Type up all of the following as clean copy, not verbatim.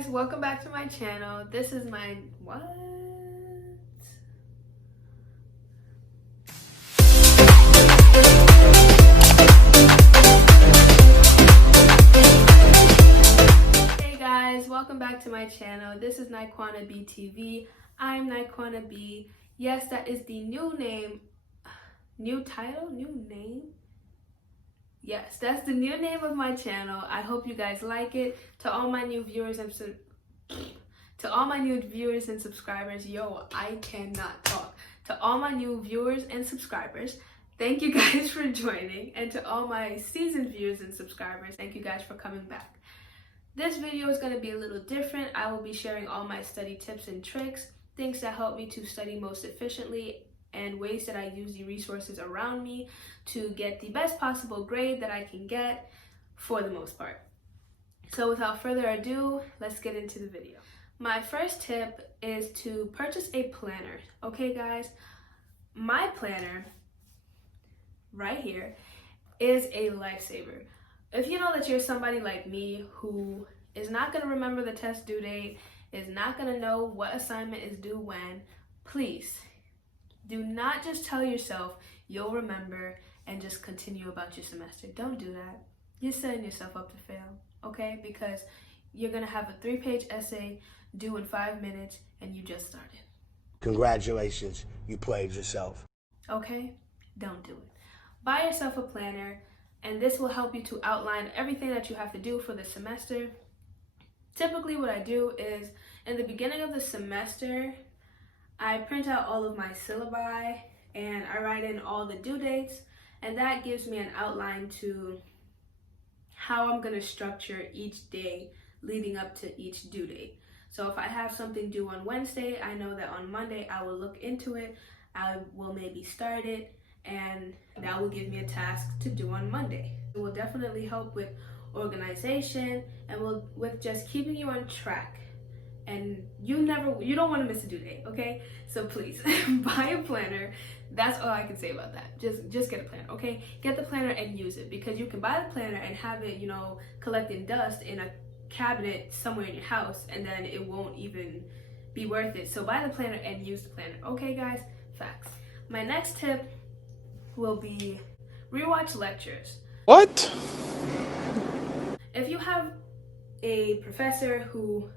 guys, welcome back to my channel. This is my Hey guys, welcome back to my channel. This is NyquanaB TV. I'm NyquanaB. Yes, that is the new name, new title, new name. Yes, that's the new name of my channel. I hope you guys like it. To all my new viewers and subscribers, yo, I cannot talk. To all my new viewers and subscribers, thank you guys for joining. And to all my seasoned viewers and subscribers, thank you guys for coming back. This video is going to be a little different. I will be sharing all my study tips and tricks, things that help me to study most efficiently, and ways that I use the resources around me to get the best possible grade that I can get for the most part. So without further ado, let's get into the video. My first tip is to purchase a planner. Okay guys, my planner right here is a lifesaver. If you know that you're somebody like me who is not going to remember the test due date, is not going to know what assignment is due when, please do not just tell yourself you'll remember and just continue about your semester. Don't do that. You're setting yourself up to fail, okay? Because you're going to have a 3-page essay due in 5 minutes and you just started. Congratulations, you played yourself. Okay? Don't do it. Buy yourself a planner, and this will help you to outline everything that you have to do for the semester. Typically what I do is in the beginning of the semester, I print out all of my syllabi and I write in all the due dates, and that gives me an outline to how I'm going to structure each day leading up to each due date. So if I have something due on Wednesday, I know that on Monday I will look into it, I will maybe start it, and that will give me a task to do on Monday. It will definitely help with organization and with just keeping you on track. And you don't want to miss a due date, okay? So please, buy a planner. That's all I can say about that. Just get a planner, okay? Get the planner and use it, because you can buy the planner and have it, collecting dust in a cabinet somewhere in your house, and then it won't even be worth it. So buy the planner and use the planner, okay guys? Facts. My next tip will be rewatch lectures. What? If you have a professor who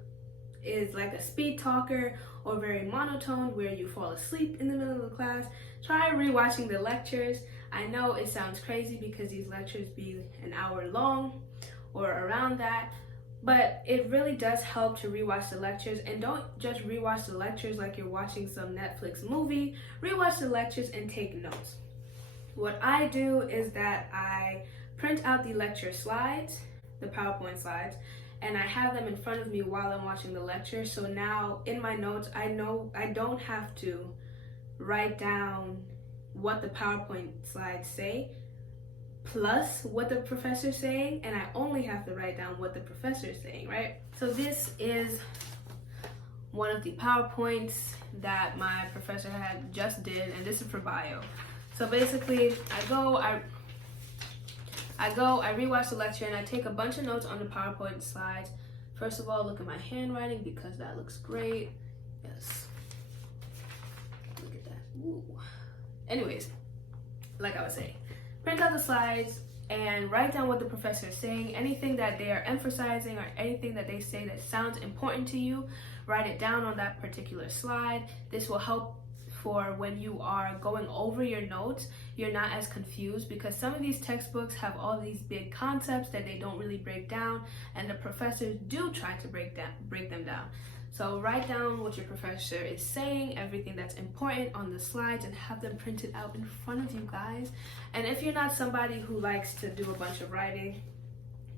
is like a speed talker or very monotone where you fall asleep in the middle of the class, try rewatching the lectures. I know it sounds crazy because these lectures be an hour long or around that, but it really does help to rewatch the lectures. And don't just rewatch the lectures like you're watching some Netflix movie. Rewatch the lectures and take notes. What I do is that I print out the lecture slides, the PowerPoint slides, and I have them in front of me while I'm watching the lecture. So now in my notes, I know I don't have to write down what the PowerPoint slides say plus what the professor's saying, and I only have to write down what the professor's saying, right? So this is one of the PowerPoints that my professor had just did, and this is for bio. So basically, I rewatch the lecture and I take a bunch of notes on the PowerPoint slides. First of all, look at my handwriting because that looks great. Yes. Look at that. Ooh. Anyways, like I was saying, print out the slides and write down what the professor is saying. Anything that they are emphasizing or anything that they say that sounds important to you, write it down on that particular slide. This will help for when you are going over your notes, you're not as confused, because some of these textbooks have all these big concepts that they don't really break down, and the professors do try to break them down. So write down what your professor is saying, everything that's important on the slides, and have them printed out in front of you guys. And if you're not somebody who likes to do a bunch of writing,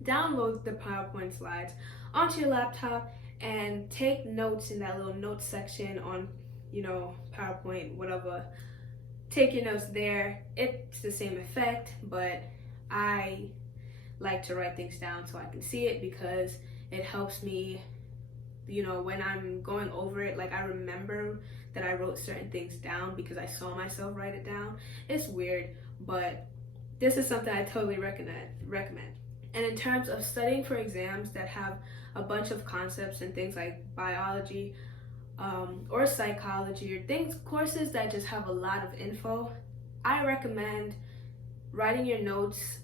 download the PowerPoint slides onto your laptop and take notes in that little notes section on PowerPoint, whatever. Take your notes there. It's the same effect, but I like to write things down so I can see it, because it helps me, when I'm going over it, like I remember that I wrote certain things down because I saw myself write it down. It's weird, but this is something I totally recommend. And in terms of studying for exams that have a bunch of concepts and things like biology or psychology, or courses that just have a lot of info, I recommend writing your notes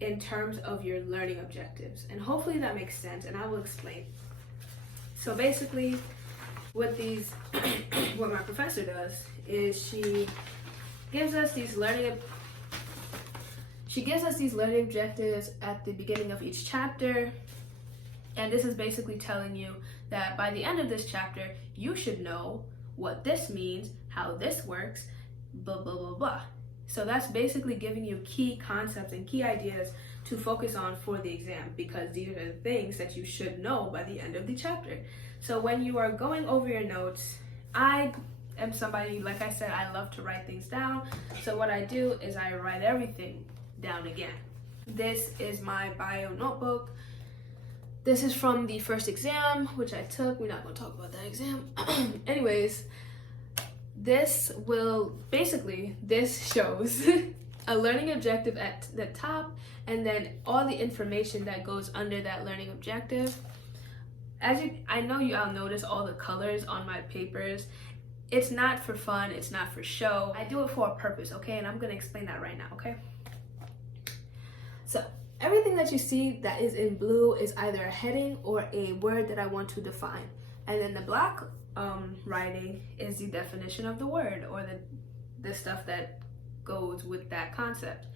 in terms of your learning objectives. And hopefully that makes sense, and I will explain. So basically, what my professor does is she gives us these learning objectives at the beginning of each chapter. And this is basically telling you that by the end of this chapter, you should know what this means, how this works, blah, blah, blah, blah. So that's basically giving you key concepts and key ideas to focus on for the exam, because these are the things that you should know by the end of the chapter. So when you are going over your notes, I am somebody, like I said, I love to write things down. So what I do is I write everything down again. This is my bio notebook. This is from the first exam, which I took. We're not going to talk about that exam. Anyways, this shows a learning objective at the top, and then all the information that goes under that learning objective. I know you all notice all the colors on my papers. It's not for fun, it's not for show. I do it for a purpose, okay? And I'm gonna explain that right now, okay? So, everything that you see that is in blue is either a heading or a word that I want to define. And then the black writing is the definition of the word, or the stuff that goes with that concept.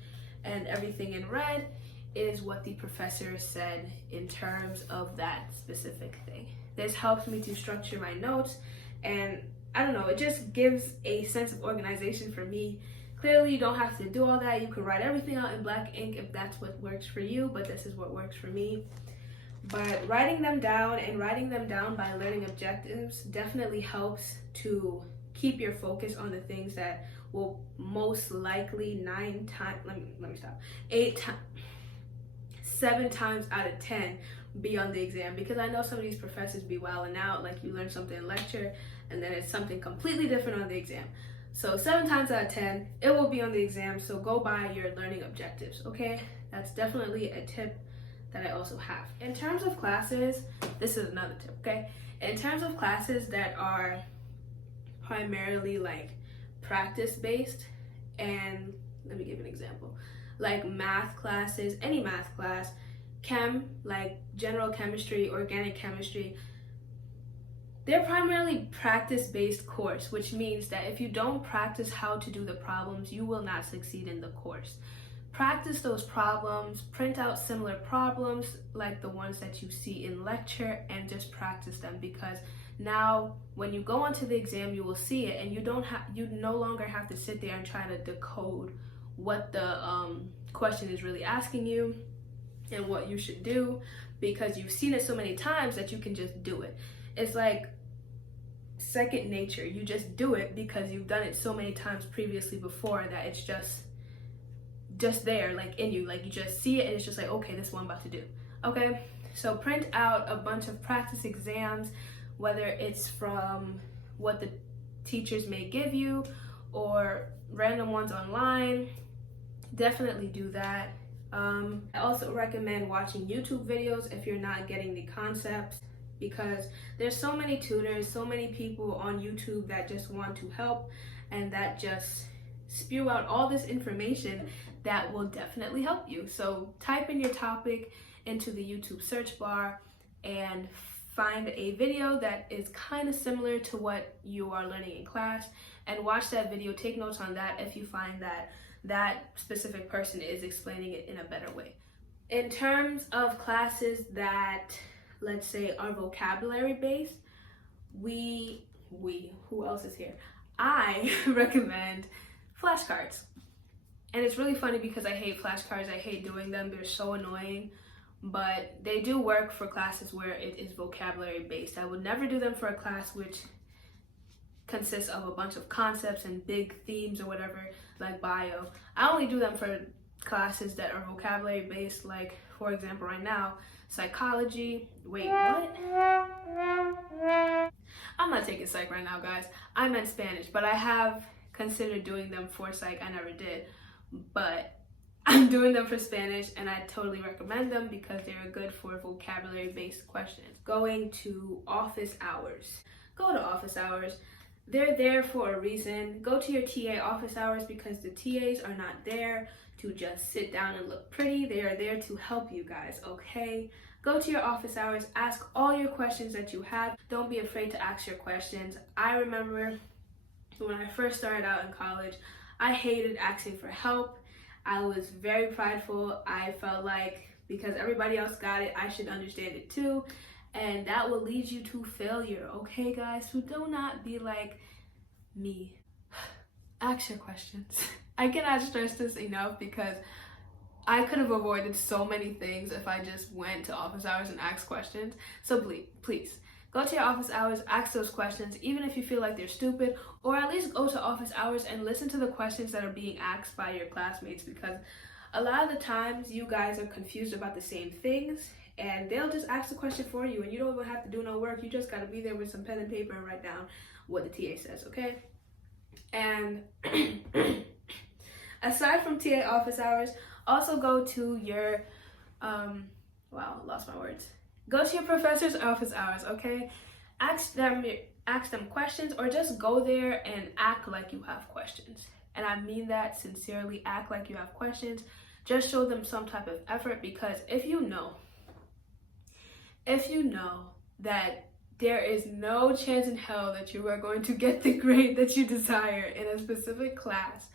And everything in red is what the professor said in terms of that specific thing. This helps me to structure my notes, and I don't know, it just gives a sense of organization for me. Clearly, you don't have to do all that. You can write everything out in black ink if that's what works for you, but this is what works for me. But writing them down by learning objectives definitely helps to keep your focus on the things that will most likely 7 times out of 10 be on the exam. Because I know some of these professors be wilding out, like you learn something in lecture and then it's something completely different on the exam. So 7 times out of 10, it will be on the exam. So go by your learning objectives, okay? That's definitely a tip that I also have. In terms of classes, this is another tip, okay? In terms of classes that are primarily like practice-based, and let me give an example. Like math classes, any math class, chem, like general chemistry, organic chemistry, they're primarily practice-based course, which means that if you don't practice how to do the problems, you will not succeed in the course. Practice those problems, print out similar problems like the ones that you see in lecture, and just practice them, because now when you go onto the exam, you will see it, and you no longer have to sit there and try to decode what the question is really asking you and what you should do, because you've seen it so many times that you can just do it. It's like second nature. You just do it because you've done it so many times previously before that it's just there, like in you, like you just see it and it's just like, okay, this is what I'm about to do. Okay, so print out a bunch of practice exams, whether it's from what the teachers may give you or random ones online. Definitely do that. I also recommend watching YouTube videos if you're not getting the concepts, because there's so many tutors, so many people on YouTube that just want to help and that just spew out all this information that will definitely help you. So type in your topic into the YouTube search bar and find a video that is kind of similar to what you are learning in class, and watch that video. Take notes on that if you find that that specific person is explaining it in a better way. In terms of classes that, let's say, are vocabulary based, who else is here? I recommend flashcards. And it's really funny because I hate flashcards. I hate doing them. They're so annoying. But they do work for classes where it is vocabulary based. I would never do them for a class which consists of a bunch of concepts and big themes or whatever, like bio. I only do them for classes that are vocabulary based, like, for example, right now, psychology. Wait, what? I'm not taking psych right now, guys. I meant Spanish, but I have considered doing them for psych. I never did. But I'm doing them for Spanish, and I totally recommend them because they're good for vocabulary-based questions. Going to office hours. Go to office hours. They're there for a reason. Go to your TA office hours because the TAs are not there to just sit down and look pretty. They are there to help you guys, okay? Go to your office hours. Ask all your questions that you have. Don't be afraid to ask your questions. I remember when I first started out in college, I hated asking for help. I was very prideful. I felt like because everybody else got it, I should understand it too. And that will lead you to failure, okay, guys? So do not be like me. Ask your questions. I cannot stress this enough because I could have avoided so many things if I just went to office hours and asked questions. So please, go to your office hours, ask those questions, even if you feel like they're stupid, or at least go to office hours and listen to the questions that are being asked by your classmates, because a lot of the times you guys are confused about the same things, and they'll just ask the question for you, and you don't even have to do no work. You just got to be there with some pen and paper and write down what the TA says, okay? And aside from TA office hours, also go to your, wow, lost my words. Go to your professor's office hours, okay? Ask them questions, or just go there and act like you have questions. And I mean that sincerely, act like you have questions. Just show them some type of effort, because if you know that there is no chance in hell that you are going to get the grade that you desire in a specific class,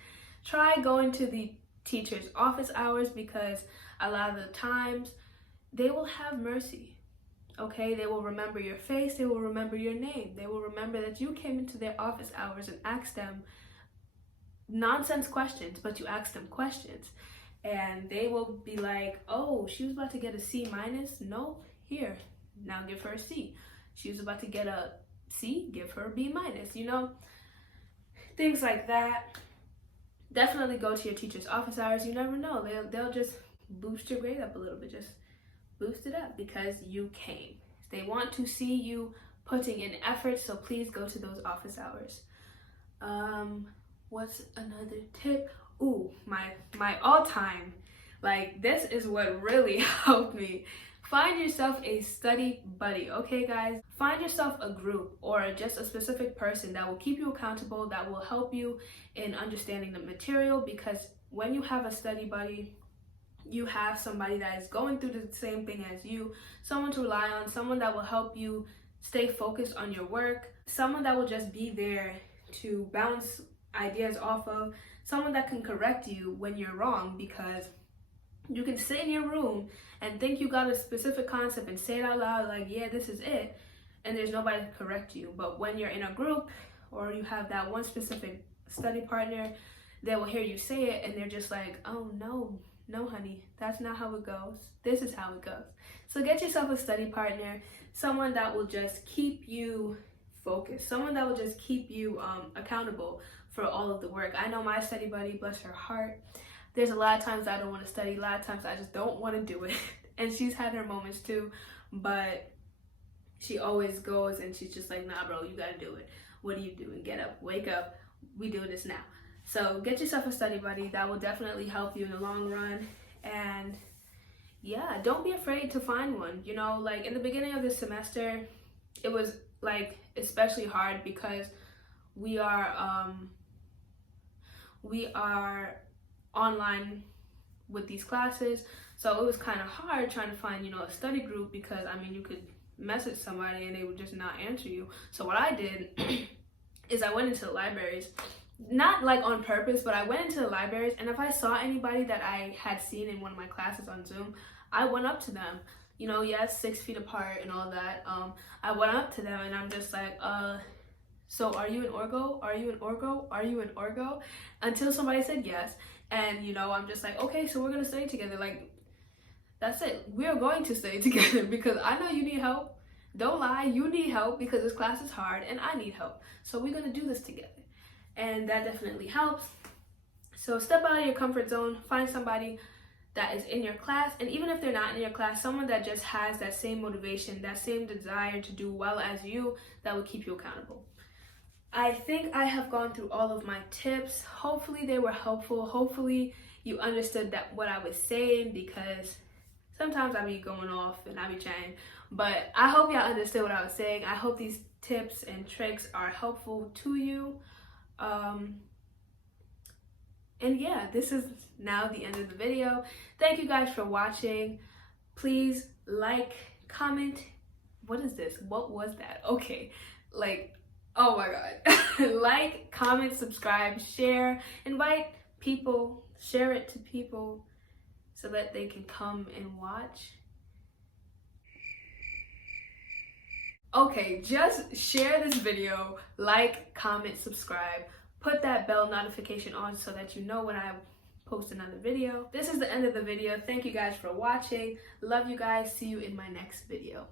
try going to the teacher's office hours, because a lot of the times they will have mercy, okay? They will remember your face, they will remember your name, they will remember that you came into their office hours and asked them nonsense questions, but you asked them questions, and they will be like, oh, she was about to get a C minus, no, here, now give her a C. She was about to get a C, give her a B minus, you know, things like that. Definitely go to your teacher's office hours. You never know, they'll just boost your grade up a little bit, just boost it up because you came. They want to see you putting in effort, so please go to those office hours. What's another tip? Ooh, my all-time, like, this is what really helped me. Find yourself a study buddy, okay, guys? Find yourself a group or just a specific person that will keep you accountable, that will help you in understanding the material, because when you have a study buddy, you have somebody that is going through the same thing as you, someone to rely on, someone that will help you stay focused on your work, someone that will just be there to bounce ideas off of, someone that can correct you when you're wrong, because you can sit in your room and think you got a specific concept and say it out loud like, yeah, this is it, and there's nobody to correct you. But when you're in a group or you have that one specific study partner, they will hear you say it and they're just like, oh no honey, that's not how it goes, this is how it goes. So get yourself a study partner, someone that will just keep you focused, someone that will just keep you accountable for all of the work. I know my study buddy, bless her heart, there's a lot of times I don't want to study, a lot of times I just don't want to do it. And she's had her moments too, but she always goes and she's just like, nah bro, you gotta do it. What are you doing? Get up, wake up, we doing this now. So get yourself a study buddy, that will definitely help you in the long run. And yeah, don't be afraid to find one. You know, like in the beginning of this semester, it was like especially hard because we are online with these classes, so it was kind of hard trying to find, you know, a study group, because I mean, you could message somebody and they would just not answer you. So what I did is I went into the libraries, not like on purpose, but I went into the libraries, and if I saw anybody that I had seen in one of my classes on Zoom, I went up to them, you know, yes, 6 feet apart and all that. I went up to them and I'm just like, so are you an Orgo? Are you an Orgo? Are you an Orgo? Until somebody said yes. And, you know, I'm just like, okay, so we're going to study together. Like, that's it. We're going to study together because I know you need help. Don't lie. You need help because this class is hard and I need help. So we're going to do this together. And that definitely helps. So step out of your comfort zone. Find somebody that is in your class. And even if they're not in your class, someone that just has that same motivation, that same desire to do well as you, that will keep you accountable. I think I have gone through all of my tips. Hopefully they were helpful. Hopefully you understood that what I was saying, because sometimes I be going off and I be chatting. But I hope y'all understood what I was saying. I hope these tips and tricks are helpful to you. And yeah, this is now the end of the video. Thank you guys for watching. Please like, comment. What is this? What was that? Okay, like, oh my god. Like, comment, subscribe, share, invite people, share it to people so that they can come and watch. Okay, just share this video, like, comment, subscribe, put that bell notification on so that you know when I post another video. This is the end of the video. Thank you guys for watching. Love you guys. See you in my next video.